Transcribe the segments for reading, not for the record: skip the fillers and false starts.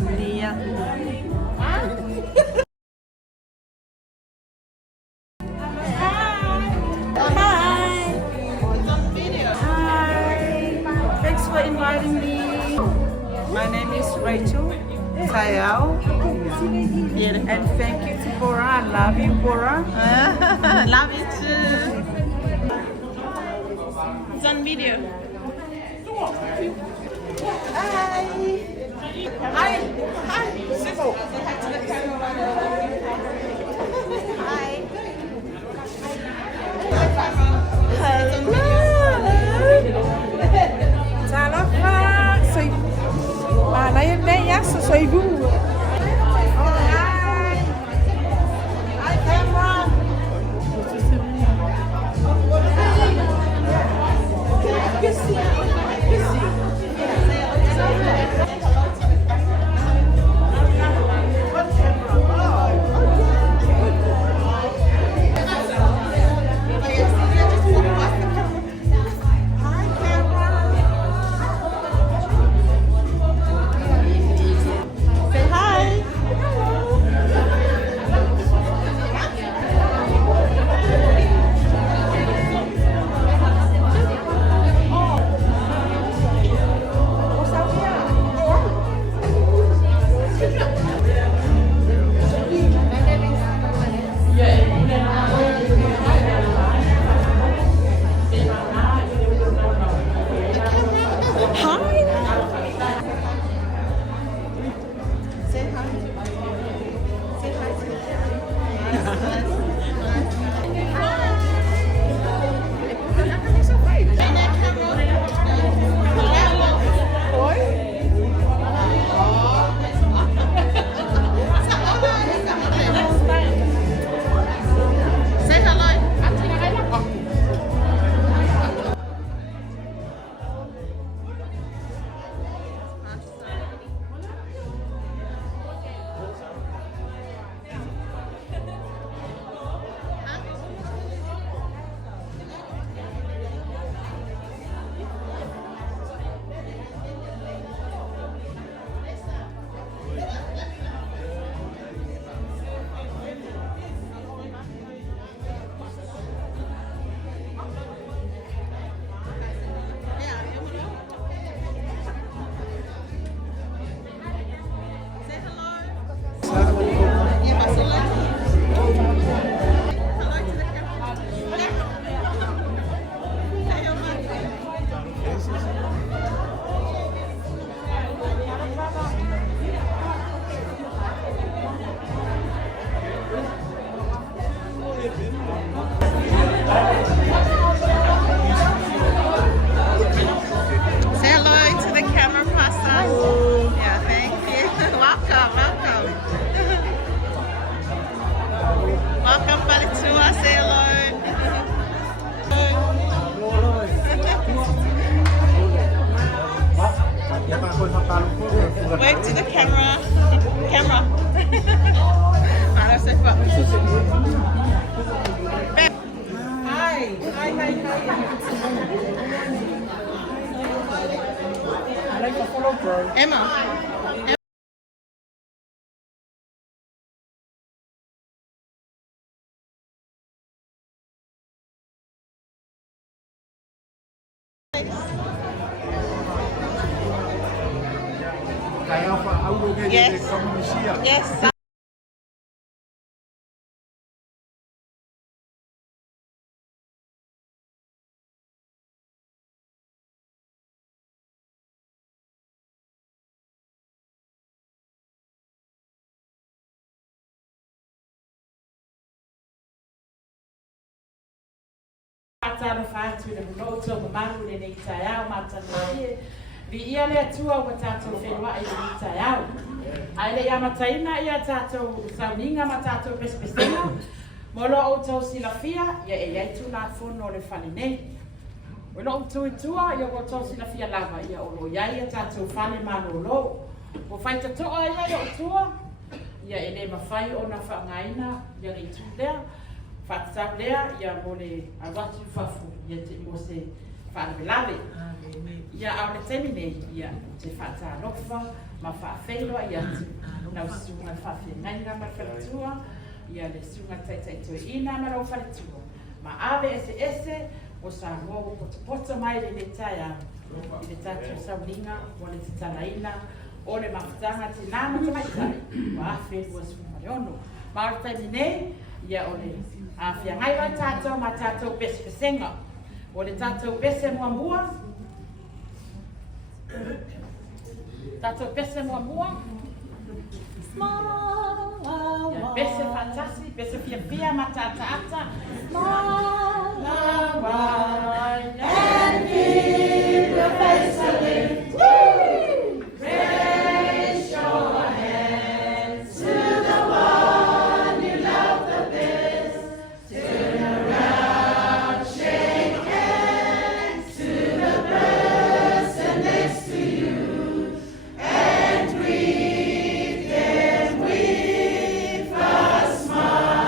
familia. Thanks for inviting me. My name is Rachel Tayao. And thank you to Bora. I love you, Bora. Love you too. It's on video. Hi. Hi. Hi. Sipo. Hi. Soy bu. Wave to the camera. Camera. Hi. Hi. Emma. Yes. Yes. Atalo fatu le moto mamangu le neita yao matano vi ia le atua o tato whenua i le neita yao ai le ia mataina ia tato sauninga matato pespesena molo o tau silafia ia e iaitu la fono le falinei Wena o tui tua ia o tau silafia lava ia o lo iai ia tato fale manolo o whaita toa ia o tua ia e le mawhai o na whaangaina ia ritu lea Fatsab lea ia mo le awatu fafu ia te mo se whaarewelawe. Ia au le temi nei ia te whaatalofa ma whaawhenua ia nau sunga whaawhengainga ma whalatua ia le sunga taitaitoina ma rau whalatua. Ma ave ese o sa ngogo pota mai le tai au i le tatu sauninga o le titalaina o le mafutanga tinana tamaitai wa awhi ua sunga leono. Ma o le temi nei ia o le awhiangai wa tātou ma tātou pese pesenga o le tātou pese mua tātou pese mua ia pese fantasi pese pia ma tātaata and keep your face a little. Raise your hands to the one you love the best. Turn around, shake hands to the person next to you, and greet them with a smile.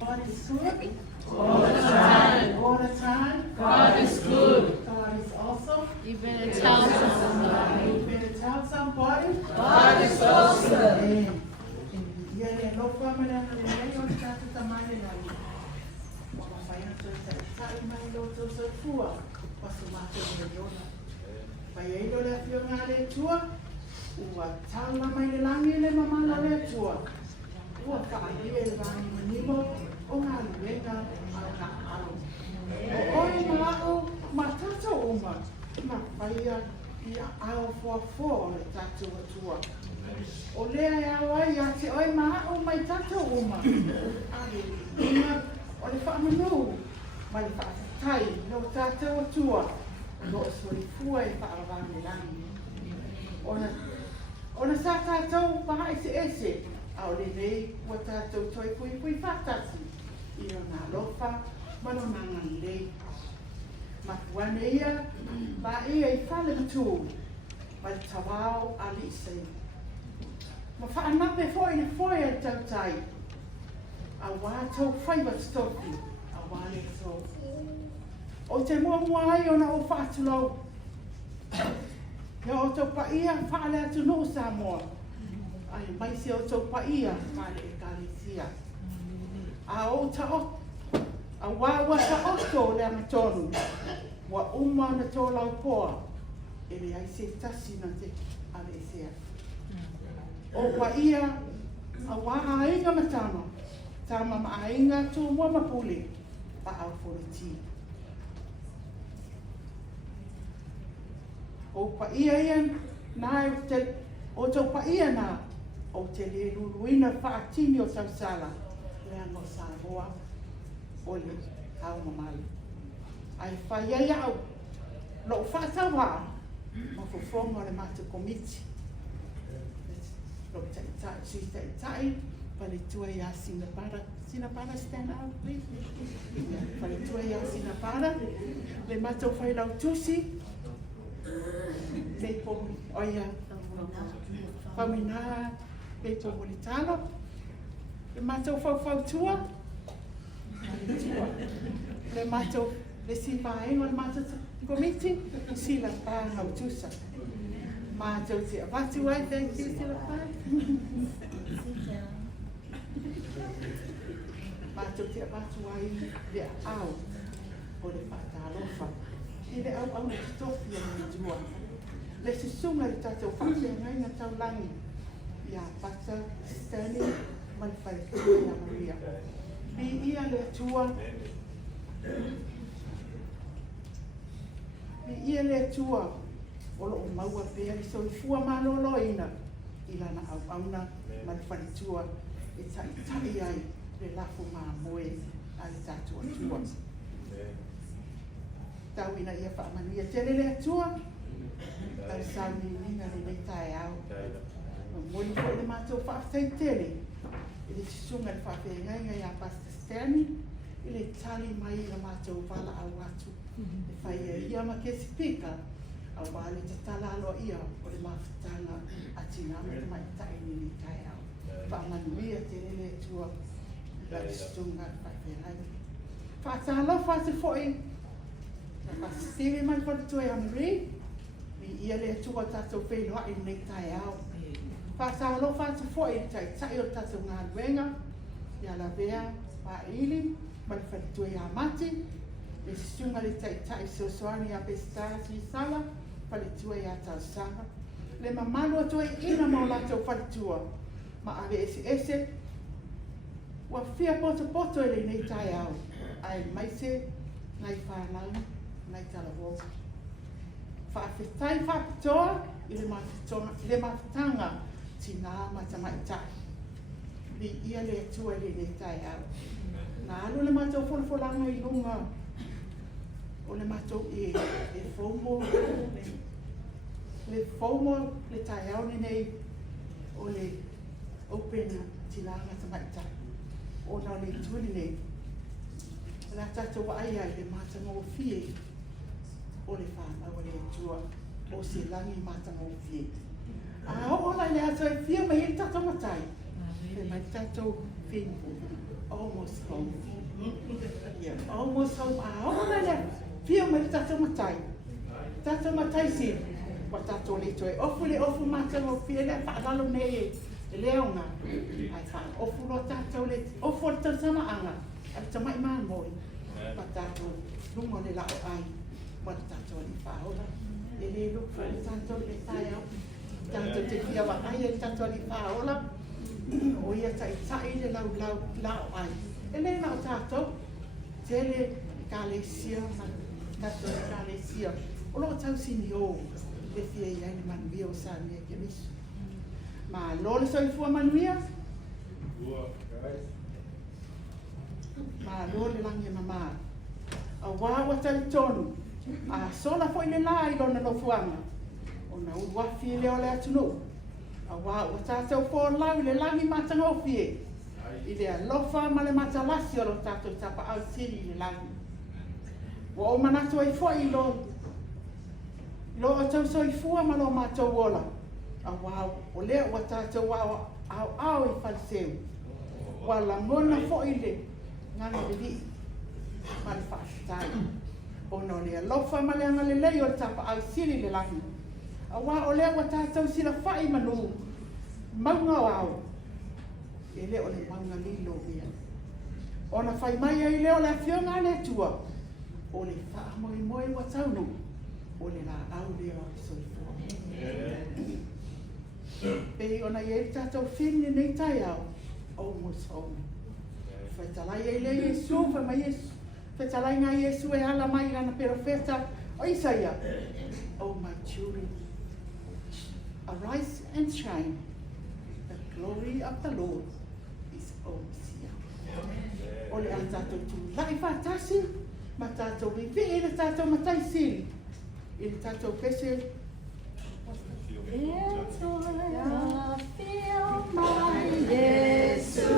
God is good. All the time. All the time. God is good. God is awesome. You better tell somebody. You better tell somebody. God is awesome. Ua tala mai le langi le mamala le tua. Ua kai e rangi manimo o ngā luenga a ngā alo. O oi malako matata uma ma whaia i a ao fua le tatu atua. O lea e awai a te oi malako mai tata uma. Ale, o le whaamanu Mai whaatai, no tātou atua, no o sori fua e whaarawani langi. Ona sa tātou paha ese, a o le rei, ua tātou toi pui whātasi, i o nā lofa, mano nā ngani rei. Matuane ia, ma ia I whale matu, ma le tawao a li sei. Ma whaanape foi na foi a tautai, a wātou whaiwa stoki, a wāle so. O te mua ai o na o whātulau, ia o tau paia whaale atu no Samoa, ai mai se o tau paia whaale e Galicia. A o ta o, a wāwa ta oto le amatonu, wa uma na tō lau poa, e le ai se tasi na te ale sea. O paia, a waha inga matama, tama maa inga tō mua mapule, pa au foriti. O paia ian, nai o tau paia nā, o te le luluina whaatini o tausala, le ango Samoa, o le au mamali. Ai whaia iau, lo whaatawa, ma fufonga le mata komiti. Lo tai, pale tua ia Sinapara. Sinapara, stand out, please. Pale tua ia Sinapara, le mata whai lau tusi, le pomi, oia, pamina, le pomolitano, le mata whau tua, le mata le sipaenga le mata komiti, sila pa hau tusa. Mata te avatu ai, thank you, sila pa. Mata te avatu ai le au, o le whaatalofa. I le au le tofi o le tua. Le sisunga le tātou whake ngai na tau langi. Ia pata, stani, mai whai tua ia Maria. Bi ia le tua, Ni ia le tua, o lo maua pēr, so I fua malolo ina, I lana au auna, mai whanitua, e tai ai, le lafu maa moe, ai tātua tua. Tau ina ia whaamanuia tele le tua, tau sauni nina le nei tae au. Moni fo le mātou whaaftai tele, I le tisunga le whaafengai ngai a pasta stani, I le tali mai le mātou wala au atu. E whai ia ma ke sipika, a wale te tala alo ia o le mawhitanga a tina me te mai tai ni tai au. Whaamanuia te lele tua, la tisunga whaafengai. Whaatalo whaate foi, na whaastere mai whaate tue amri, ni ia le tua tatou whenua I nei tai au. Whaatalo whaate foi, tai o tatou ngā ruenga, ia la vea, pa ili, mai whaate tue a mati, le sunga le tai sosoani a pestara si sala, pale tua ia tau sanga. Le mamalo atoe ina mau latou whalitua, ma ave ese, wa fia poto ele nei tai au, ai maise, nai whanau, nai talawo. Whaafetai whaapitoa, I le mawhitanga, tina matamaitai. Li ia le tua ele nei tai au. Nā alu le mātou wholawholanga I lunga, o le mātou e fomo, le fomo le tai au nei, o le opena tilanga tamaitai, o na le tuli nei. La tātou ai ai le mātanga o fie, o le whanau le tua, o se langi mātanga o fie. A ola le ato e fie mai e tātou matai, le mai tātou fie, almost home. Yeah, almost home. A ola le fie mai tātou matai. Tātou matai si, wa tātou le toi. Ofu mātanga o fie le whaadalo nei e leonga. Ai wha, ofu lo tātou le, ofu le tau sama anga. Ai tamai maa moi. Pa tātou lungo le lao ai. Wa tātou le whaola. E le luku le tātou le tai au. Tātou te fia wa ai e tātou le whaola. O ia tai le lau ai. E le nao tātou. Tele Galicia, tātou Galicia. O lo tau sini o. Le fia ia ni manuia o sa mea ke misu. Ma lo le soifua manuia. Ma lo le langi mama. A wā wa tau tonu. A sona fo ile la I lona no fuanga. O na uwafi e leo le atunu. A wā wa tātou fō lau le langi matanga o fie. I le alofa ma le matalasi o lo tātou tapa au siri le langi. Wa o manatu ai fo I lo o tau soi fua ma lo mātou wola. A wā o lea wa tātou wā au I falseu. Wa la ngona fo I le ngana le vi. Ma le whaastai. O no lea lofa ma le anga le lei o le tapa au siri le langi. A wā o lea wa tātou sila whai manu. Maunga o au. E leo le maunga lilo mea. O na whai mai ai leo le fionga le tua. O le wha moi moi wa taunu. O le la au leo o soifua. Pei ona i tātou whine nei tai au. Almost home. Whetalai e le Yesu, whamai Yesu. Whetalai ngā Yesu e ala mai rana perofeta o Isaia. Oh my children, arise and shine. The glory of the Lord is almost here. O le a tātou tu lai whātasi, ma tātou vivi e le tātou matai siri. I le tātou pese. It's I feel my Yesu.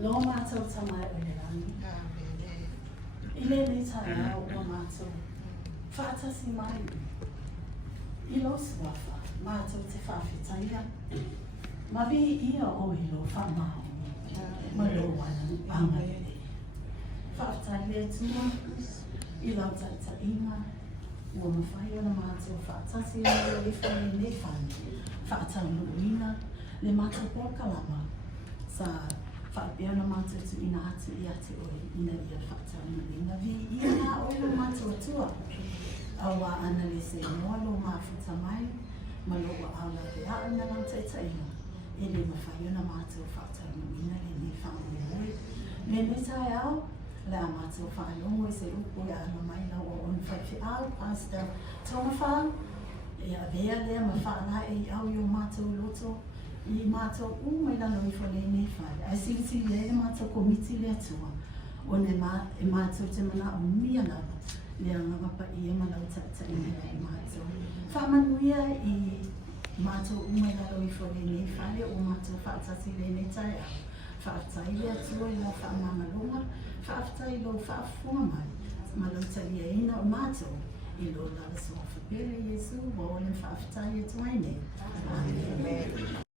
Lo mātou tamai o le rangi. I le nei tai au o mātou. Whātasi mai. I lo suafa, mātou te whawhitaia. Ma vi ia o I lo whamau. Ma lo wana pangai. Whawhitai le tua. I lau taita inga. Ua mawhai o na mātou whātasi o le whai nei whani. Whaatau luina. Le mātou pōkalama. Sa whaapea na mātou tu ina atu I atu oi ina ia whaatau luina. Vi ia ngā oi lo mātou atua. Awa ana le se noa lo mawhita mai. Ma lo wa aula te a ana lau taita inga. E le mawhai o na mātou whaatau luina. E ni whaamui oi. Me me tai au. Le a mātou whaalongo I se upo I ana mai lau o on whaifi au. Pastor Toma whao. E a vea lea ma whaala e au I o mātou loto. I mātou mai lalo I whale nei whai. Ai singiti le e mātou komiti le atua. O ne e mātou te mana o mia lava. Le anga wapa I e malau tata I nera I mātou. Whamanuia I mātou mai lalo I whale nei whale o mātou whaatati le nei tai au. Whaatai le atua I la whaamamalonga. Whaatai lo whaafunga mai. Malau tali e ina o mātou. I lo lala soa whapere Yesu. Wa ole whaatai e tuaine. Amen.